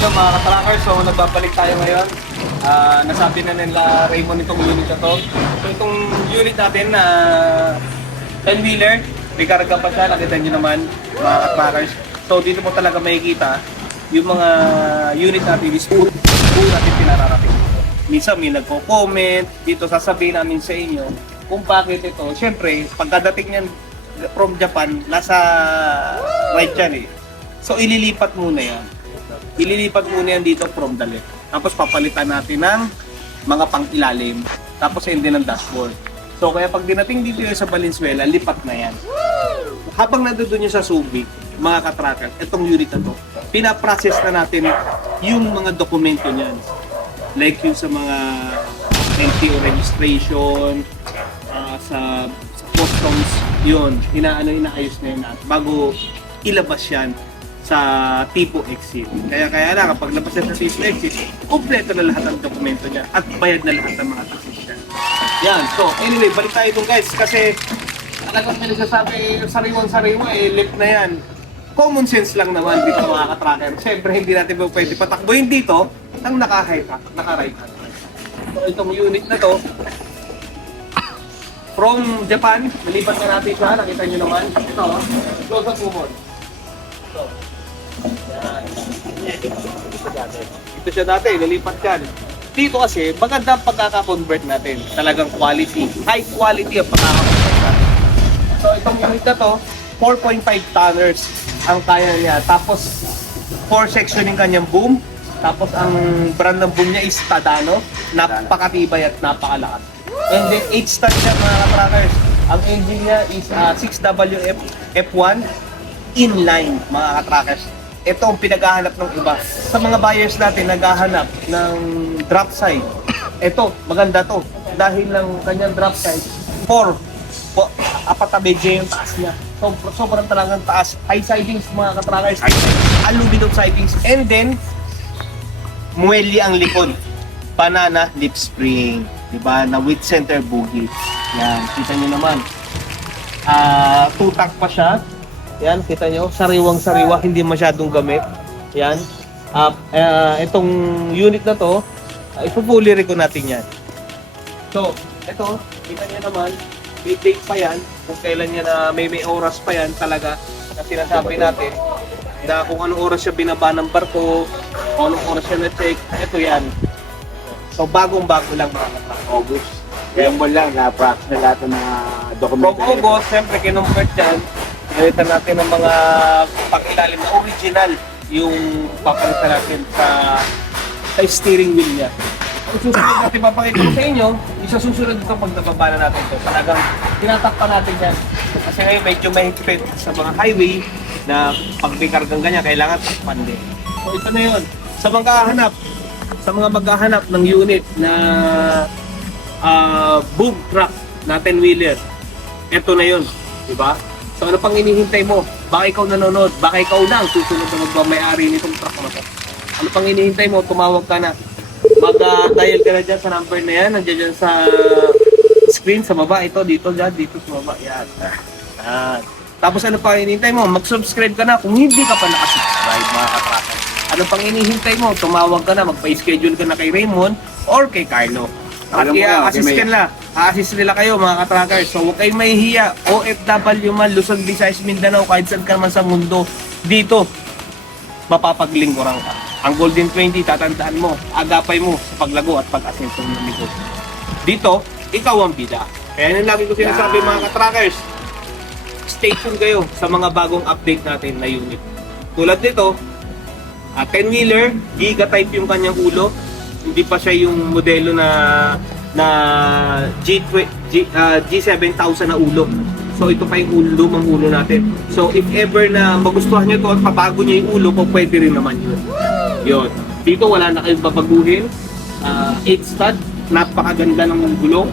Hello mga ka-trackers, so nagbabalik tayo ngayon. Nasabi na nila Raymond itong unit na to. So itong unit natin na 10-wheeler, may karga pa siya, nakita nyo naman mga ka-trackers. So dito mo talaga makikita yung mga unit natin is full natin pinararating. Minsan may nagko-comment, dito sasabihin namin sa inyo kung bakit ito. Siyempre, pagkadating niyan from Japan, nasa right yan eh. So ililipat muna yan. Ililipat muna yan dito from the left. Tapos papalitan natin ng mga pang-ilalim. Tapos hindi ng dashboard. So kaya pag dinating dito yun sa Valenzuela, lipat na yan. Habang nandoon yun sa Subic, mga ka-tracker, itong unit na to, pinaprocess na natin yung mga dokumento niyan. Like yung sa mga LTO registration, sa customs, yun, inaayos na yun bago ilabas yan sa tipo exit. Kaya na kapag labas na sa tipo exit, kompleto na lahat ng dokumento niya at bayad na lahat ng mga taxes niya. Yan. So, anyway, balik tayo ito guys kasi talagang may nagsasabi sariwang-sariwa left na yan. Common sense lang naman dito mga ka-tracker. Siyempre, hindi natin pwede patakbuhin dito ng naka-right hand. So, itong unit na to, from Japan, nalipat na natin siya. Nakita nyo naman. Ito, close up mo. Ito. Yan. Ito siya dati, nalipat yan. Dito kasi, maganda ang pagkaka-convert natin. Talagang quality. High quality ang pagkaka-convert natin. So, itong unit na to, 4.5 tonners ang kaya niya. Tapos, 4 section yung kanyang boom. Tapos, ang brand ng boom niya is Tadano. Napakatibay at napakalakas. And then, 8 star siya mga ka-trackers. Ang engine niya is 6WF F1 inline mga ka-trackers. Ito ang pinaghahanap ng iba. Sa mga buyers natin, naghahanap ng drop side. Ito, maganda to. Dahil lang kanyang drop side, 4. Apatabi J yung taas niya. So, sobrang talagang taas. High sidings mga ka-trackers. Aluminum sidings. And then, muweli ang likod. Banana lip spring. Diba? Na with center bogie. Yan, kita nyo naman. Tutak pa siya. Yan, kita nyo. Sariwang-sariwa, hindi masyadong gamit. Yan. Itong unit na to, ipupuli rin ko natin yan. So, ito, kita nyo naman, may date pa yan. Kung kailan niya na may oras pa yan talaga na sinasabi natin na kung anong oras siya binaba ng barko, kung anong oras siya na-check, ito yan. So, bagong-bago lang mga August. Kaya mo lang, na-prox na lahat ng mga dokumento. From August, siyempre kinumpert yan. Pinalitan natin ng mga pag-ilalim na original yung papalitan natin sa steering wheel niya. Ang susunod natin papakita ko sa inyo, yung sa susunod ito pag nababa na natin ito, talagang tinatakpan natin yan. Kasi ngayon medyo mahigpit sa mga highway na pag may kargang ganyan, kailangan takpan din. So ito na yun. Sa mga maghahanap ng unit na boom truck na 10-wheeler, ito na yun. Diba? So ano pang inihintay mo? Baka ikaw nanonood, baka ikaw na ang susunod na magmamayari nitong truck na to. Ano pang inihintay mo? Tumawag ka na. Mag-dial ka na dyan sa number na yan. Nandiyan dyan sa screen, sa baba. Ito, dito, dyan, dito sa baba. Yan. Tapos ano pang inihintay mo? Mag-subscribe ka na kung hindi ka pa nakasubscribe mga katracker. Ano pang inihintay mo? Tumawag ka na, magpa-schedule ka na kay Raymond or kay Carlo. At i-assist nila. A-assist nila kayo mga ka-trackers. So huwag kayong mahihiya. OFW man, Luzon, Visayas, Mindanao, kahit saan ka naman sa mundo. Dito, mapapaglingkuran ka. Ang Golden 20, tatandaan mo, agapay mo sa paglago at pag-asenso ng negosyo. Dito, ikaw ang bida. Kaya nang lagi ko sinasabi mga ka-trackers, stay tuned kayo sa mga bagong update natin na unit. Tulad nito, 10-wheeler, Giga type yung kanyang ulo. Hindi pa siya yung modelo na G7000 na ulo. So ito pa yung lumang ulo natin. So if ever na magustuhan nyo ito at pabago nyo yung ulo, po pwede rin naman yun. Yun. Dito wala na kayong babaguhin. 8 stud, napakaganda ng gulong,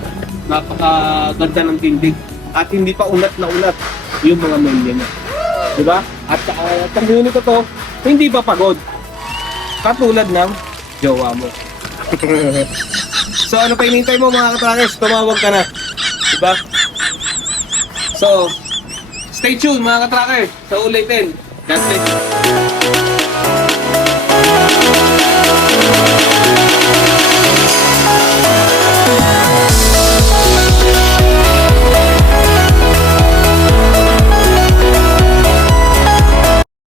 napakaganda ng tindig. At hindi pa unat na unat yung mga melya niya. Diba? At ang unit ko to, hindi pa pagod. Katulad ng jowa mo. So ano pa hinihintay mo mga ka-trackers? Tumawag ka na. Diba? So, stay tuned mga ka-trackers. Sa ulitin. God bless you.